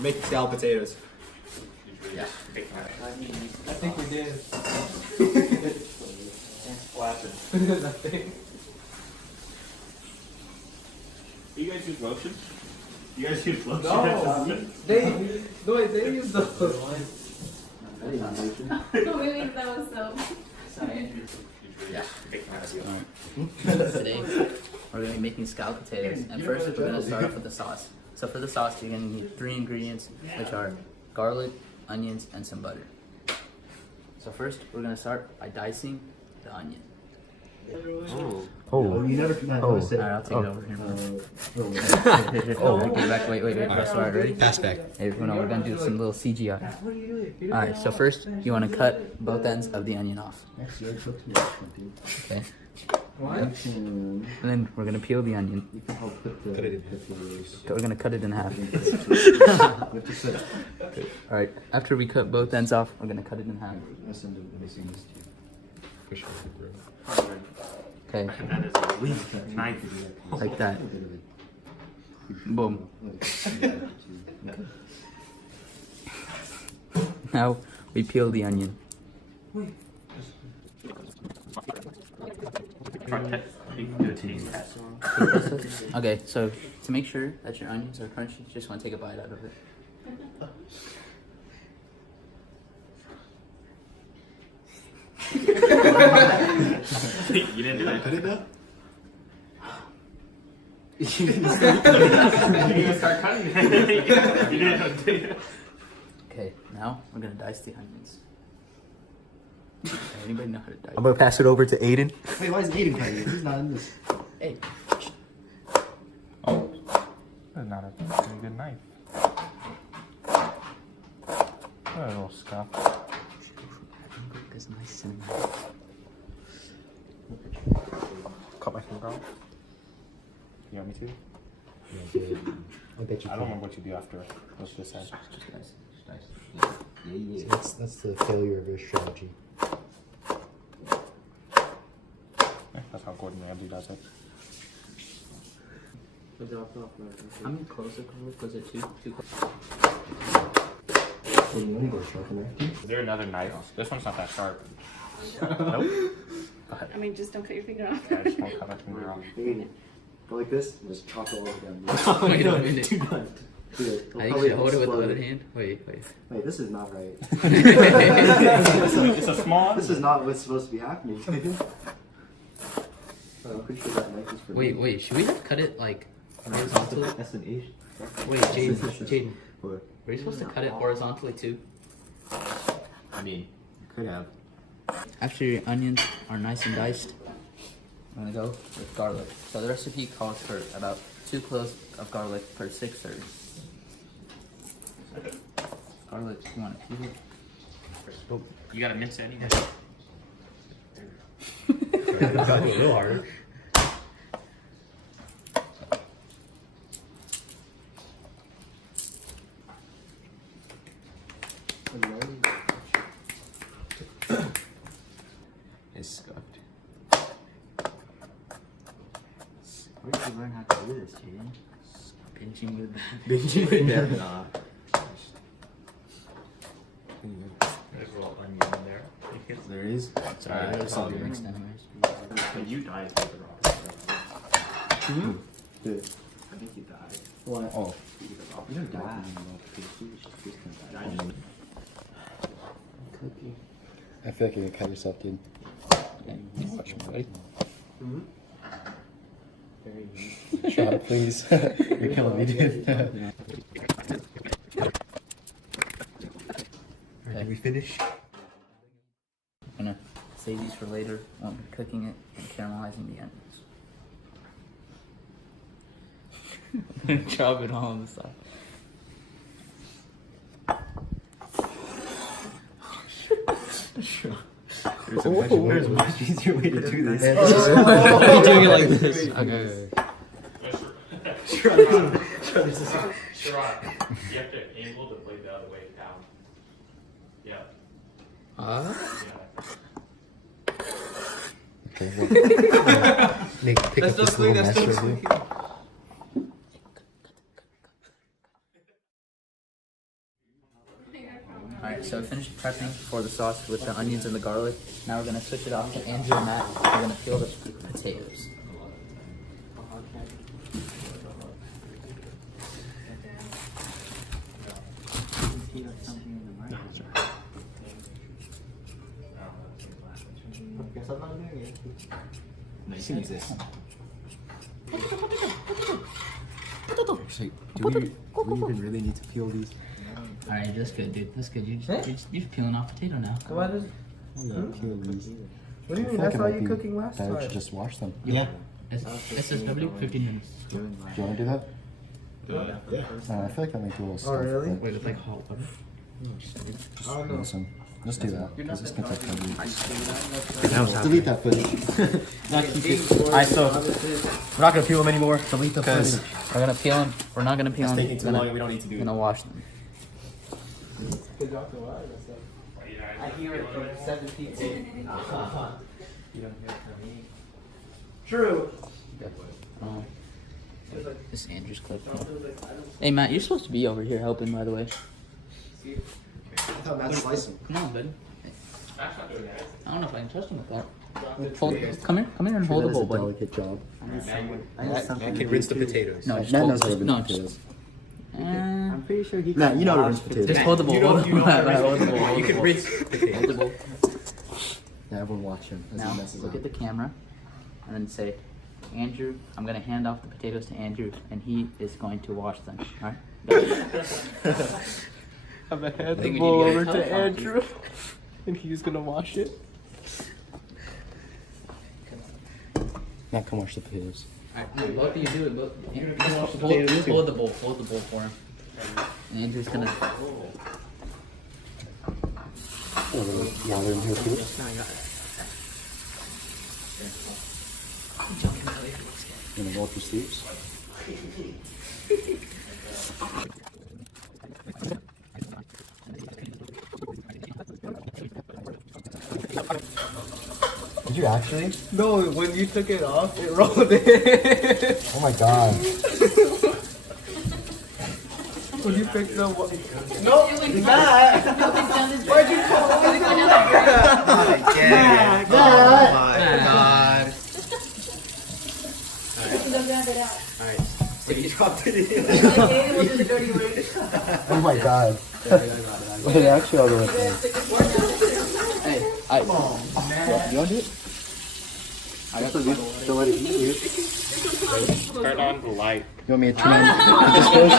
Making scalloped potatoes. Yeah. I think we did. Splashing. Nothing. You guys use lotion? You guys use lotion? No, they use those. Maybe that was soap. Yeah. Today, we're going to be making scalloped potatoes. And first, we're going to start off with the sauce. So for the sauce, you're going to need 3 ingredients, which are garlic, onions, and some butter. So first, we're going to start by dicing the onion. Oh, you never Alright, I'll take it over here. Wait, sorry, ready? Pass back. Hey, no, we're going to do some little CGI. Alright, so first, you want to cut both ends of the onion off. Okay. What? And then we're going to peel the onion. We're going to cut it in half. Alright, after we cut both ends off, we're going to cut it in half. Okay. That is a knife. Like that. Boom. Now we peel the onion. Okay, so to make sure that your onions are crunchy, you just want to take a bite out of it. You didn't do it. Cut it now? You didn't start cutting it. You didn't do it. Okay, now we're gonna dice the onions. Anybody know how to dice? I'm gonna pass it over to Aiden. Wait, why is Aiden cutting it? He's not in this. Hey. Oh, that's not a very good knife. What a little scuff. It's nice and Cut my finger off. You want me to? I bet you I don't remember what you do after. What's this say? That's the failure of your strategy. That's how Gordon Ramsay does it. how many cloves of garlic? Was it two? Two cloves. Is there another knife? This one's not that sharp. Nope. I mean, just don't cut your finger off. Yeah, I just won't cut my finger off. Go like this and just chop it all down. Wait a minute. Too blunt. I actually hold it with the other hand. Wait. Wait, this is not right. It's a small one. This is not what's supposed to be happening. I'm pretty sure that knife is for me. Wait, should we cut it like horizontally? That's an Asian. Wait, Jaden. Are you supposed to cut it horizontally too? I mean, you could have. After your onions are nice and diced, I'm gonna go with garlic. So the recipe calls for about 2 cloves of garlic per 6 serves. Garlic, you want to peel it? Oh, you gotta mince it anyway. Got a little harder. It's scuffed. Where did you learn how to do this, Jaden? Pinching with the... Nah. There's a little onion in there. There is. Sorry, there's all mixed anyways. But you died. Dude. I think you died. What? Oh. You don't die. Cookie. I feel like you're gonna cut yourself, dude. Watch me, buddy. Shut up, please. You're killing me, dude. Did we finish? I'm gonna save these for later when we're cooking it and caramelizing the onions. Chop it all on the side. There's a much easier way to do this. You're doing it like this. Okay. Sure. You have to angle the blade the other way down. Yeah. Huh? Yeah. Okay. Well, pick up this little mess right here. Alright, so I finished prepping for the sauce with the onions and the garlic. Now we're gonna switch it off to Andrew and Matt. We're gonna peel the potatoes. Nice and easy. Actually, do we even really need to peel these? Alright, that's good, dude. That's good. You're peeling off potato now. So why does? Peel these. What do you I mean? feel That's it all might you be cooking last better time. to just wash them. Yeah. SSW, 15 minutes. Do you want to do that? I feel like that makes a little stuff. really? but Wait, it's like hot water. Oh no. Listen, let's do that. Because it's gonna take 10 minutes. Now it's Delete that footage. Not keep it. Alright, so we're not gonna peel them anymore. Delete the footage. We're gonna peel them. We're not gonna peel It's them. taking too long and we don't need to do We're it. gonna wash them. Good job to water and stuff. I hear it from 7 people. You don't hear it from me. True. Oh. This is Andrew's clip. Hey Matt, you're supposed to be over here helping, by the way. I thought Matt sliced them. Come on, buddy. I don't know if I can trust him with that. Come here and hold the bowl, buddy. Delicate job. I can rinse the potatoes. No, Matt just knows how to hold, rinse no, potatoes. I'm pretty sure he. Matt, you know how to rinse potatoes. Just hold the bowl. Hold the bowl. Hold the bowl. Hold You the can bowl. rinse Hold potatoes. the bowl. Yeah, everyone watch him as Now he messes look up. at the camera, and then say, Andrew. I'm gonna hand off the potatoes to Andrew, and he is going to wash them. All right. I'm gonna hand I think the we bowl need to over get a to telephone. Andrew, and he's gonna wash it. Matt, come wash the potatoes. Alright, no, both of you do it. Both. Hold the bowl. Hold the bowl for him. And Andrew's gonna. A little water in here too. You gonna roll up your sleeves? Did you actually? No, when you took it off, it rolled in. Oh my god. When you picked it up, what? Why'd you call it? Yeah. Oh my god. Alright. So you dropped it. Oh my god. Wait, actually, I'll go with that. Hey, You want to do it? I got the dude. Don't let it eat you. Turn on the light. You want me to turn on this first?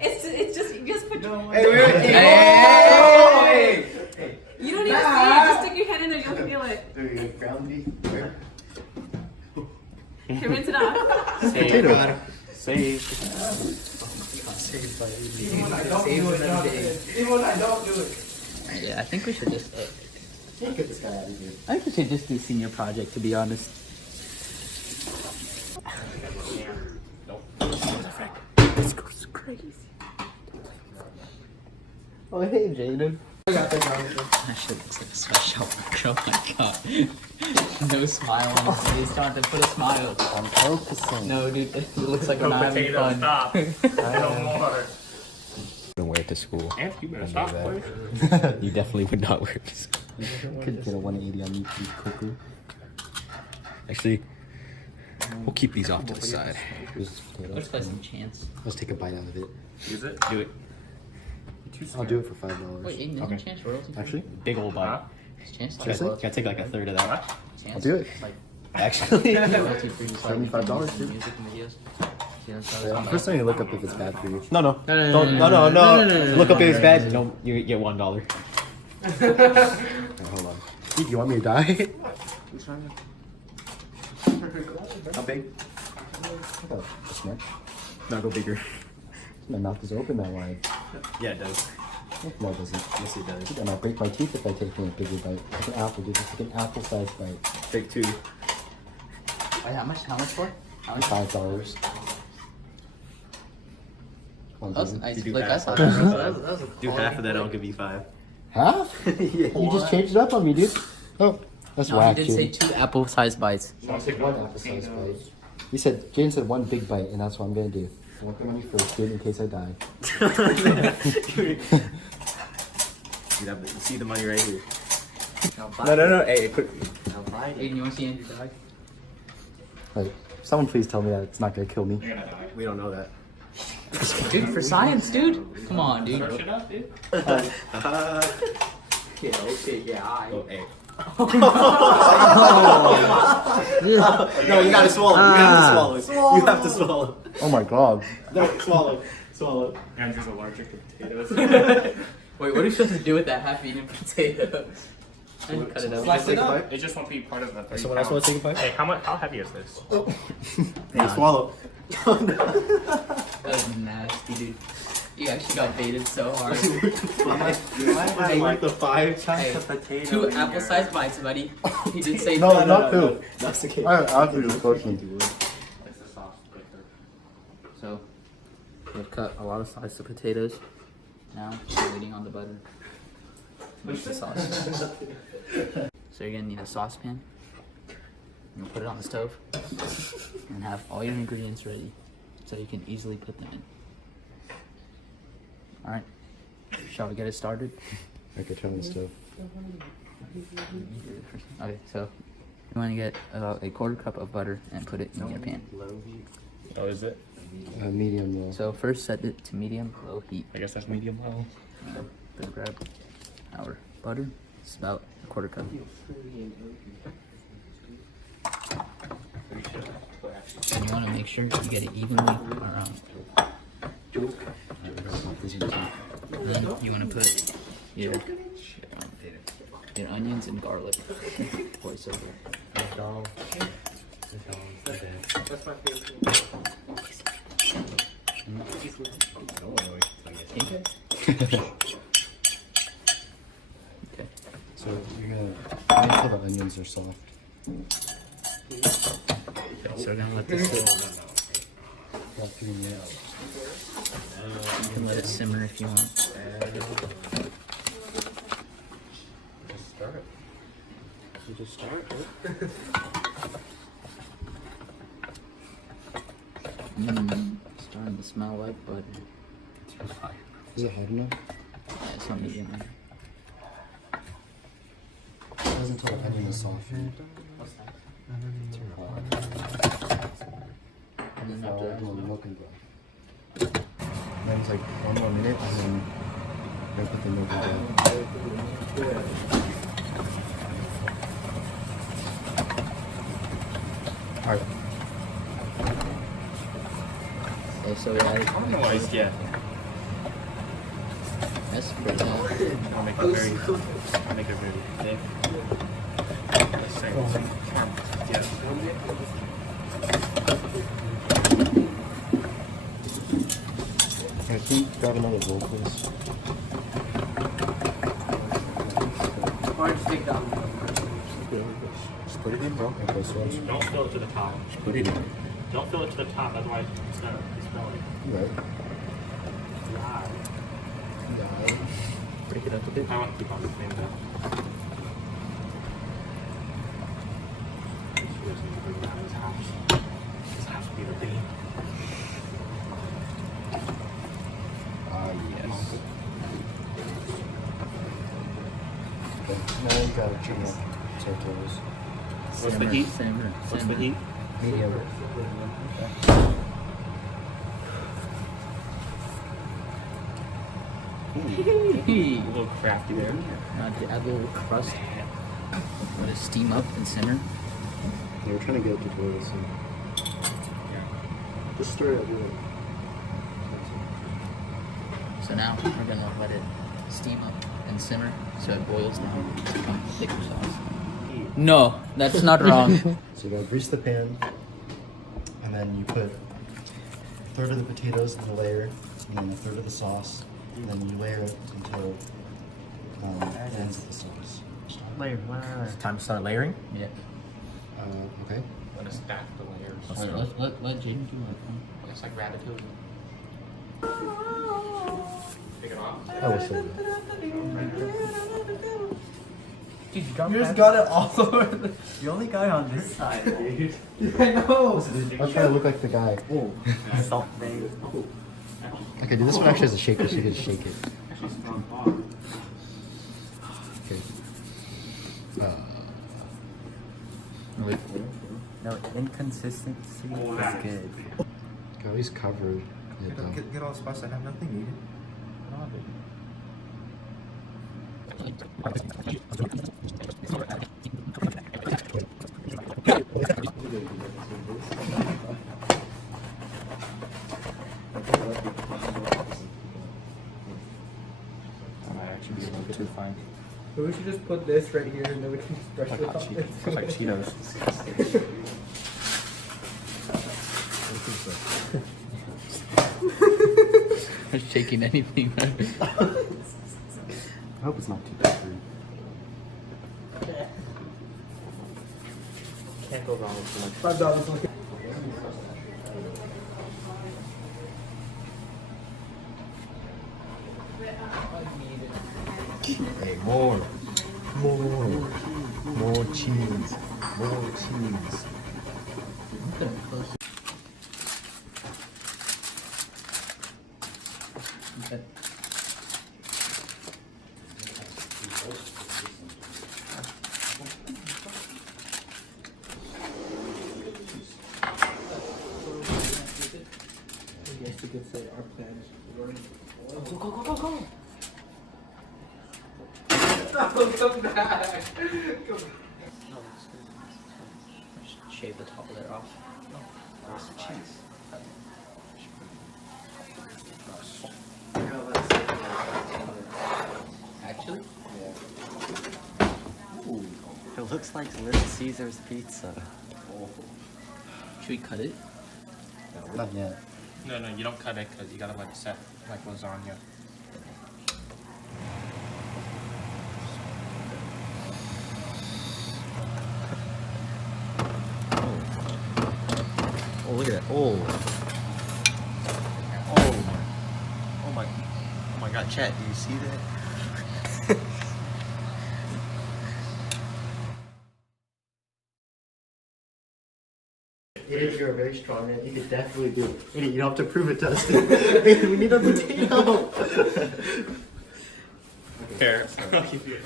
It's just, you just put your, Hey, wait, Hey! you don't need to see it, just stick your hand in there, you'll feel it. There you go. Ground beef. Where? Okay, rinse it off. Potato. Save. Even when I don't do it. yeah, I think we should just. Get this guy out of here. I think we should just do senior project, to be honest. This goes crazy. Oh, hey, Jaden. I got that down. That shit looks like a special work. Oh my god. No smile on his face. Starting to put a smile. I'm focusing. No, dude, it looks like we're not having Potato, fun. stop. No more. Don't wear it to school. Amp, you better stop, boy. You definitely would not wear it to school. Could get a 180 on YouTube quickly. Actually, we'll keep these off to the side. Here's this potato. Let's play some chance. Let's take a bite out of it. Use it? Do it. I'll do it for $5. Wait, Aiden, isn't chance royalty? Actually, Big old bite. Is chance Seriously? royalty? Can I take like a third of that? Chance? I'll do it. Like Actually. royalty free. $75 too. Music and videos. See, that's how it's First time you look up if it's bad for you. No. Look up if it's bad. No, you get $1. Okay, hold on. Steve, you want me to die? How big? Oh, this much. No, go bigger. My mouth is open that wide. Yeah, it does. No, it doesn't. Yes, it does. And I'll break my teeth if I take a bigger bite. Like an apple, dude. It's like an apple-sized bite. Take 2. Wait, how much? How much for? How much? $5. Come on, That was dude. nice. You do Like, I half. saw that. That was a Do quality half of that, I'll plate. give you 5. Half? Yeah. You just changed it up on me, dude. Oh, that's No, whack, he did say dude. 2 apple-sized bites. One apple-sized bite. You said, Jane said 1 big bite, and that's what I'm gonna do. I want the money first, dude, in case I die. You see the money right here. No. Hey, put. Aiden, you want to see Andrew die? Like, someone please tell me that it's not gonna kill me. We don't know that. Dude, for science, dude. Come on, dude. Search it up, dude. Yeah, okay, yeah, Oh, hey. No, you gotta swallow. You have to swallow. You have to swallow. Oh my god. No, swallow. Swallow. Andrew's allergic to potatoes. Wait, what are you supposed to do with that half-eaten potato? And cut it up. Slice it up. It just won't be part of the 3 Someone else want to take a bite? Hey, how heavy is this? Hey, swallow. That was nasty, dude. You actually got baited so hard. I like the 5 chunks Hey, of potato. 2 apple-sized bites, buddy. He did say No, not 2. That's okay. I'll do the cooking. It's the sauce. So, we've cut a lot of slices of potatoes. Now, we're waiting on the butter to make the sauce. So you're gonna need a saucepan. You're gonna put it on the stove. And have all your ingredients ready so you can easily put them in. Alright, shall we get it started? I could turn the stove. Okay, so you want to get about a 1/4 cup of butter and put it in your pan. Oh, is it? Medium low. So first set it to medium low heat. I guess that's medium low. Then grab our butter. It's about a 1/4 cup. And you want to make sure you get it evenly around. And then you want to put your onions and garlic. Voice over. That's my favorite. Okay. So you're gonna wait until the onions are soft. So we're gonna let this sit. About 3 minutes. You can let it simmer if you want. Just start. You just start, Starting to smell like butter. Is it hot enough? Yeah, it's not medium. It doesn't until the onion is soft. And then after that, Well, milk and broth. Then it's like 1 more minute, and then you're gonna put the milk and broth. Alright. okay, so we added Otherwise, yeah. that's pretty hot. I'll make it very thick. Yeah. Can you grab another bowl, please? Just put it in, bro. Okay, so Don't fill it to the top. put it in. Don't fill it to the top, otherwise it's gonna be smelly. Right. Yeah. Break it up a bit. I want to keep on the same though. This has to be the thing. Ah, yes. Okay, now you gotta trim up potatoes. What's the heat? Simmer. What's the heat? Medium. A little crafty there. Now to add a little crust. Let it steam up and simmer. Yeah, we're trying to get it to boil soon. Just stir it really. So now we're gonna let it steam up and simmer so it boils down to become thicker sauce. No, that's not wrong. So you gotta grease the pan, and then you put 1/3 of the potatoes in the layer, and then 1/3 of the sauce, and then you layer it until it ends with the sauce. Time to start layering. Yeah. Okay. Let us stack the layers. Let Jaden do it. It's like ratatouille. Take it off. I will say that. Dude, you dropped You just that? got it all over the. You only got it on this side, dude. I know. I'm trying to look like the guy. Salt thing. Okay, dude, this one actually has a shaker, so you can just shake it. Okay. Wait. No, inconsistency is good. Okay, he's covered. it though. Get all the spots that have nothing needed. I might actually be a little bit too fine. But we should just put this right here and then we can just brush Like it hot off. Cheetos. Like Cheetos. I'm shaking anything. I hope it's not too peppery. Can't go wrong with too much. $5 on it. Hey, more cheese, more cheese. Okay. I guess you could say our plan is Go, go, go, go, go! come back. Shave the top of that off. No, where's the cheese? Actually? Ooh, it looks like Little Caesar's pizza. Should we cut it? Not yet. No, you don't cut it because you gotta let it set like lasagna. Oh, look at that. Oh my God, chat, do you see that? Idiot, you're a very strong man. You could definitely do it. Idiot, you don't have to prove it to us. We need a potato. Here, I'll give you a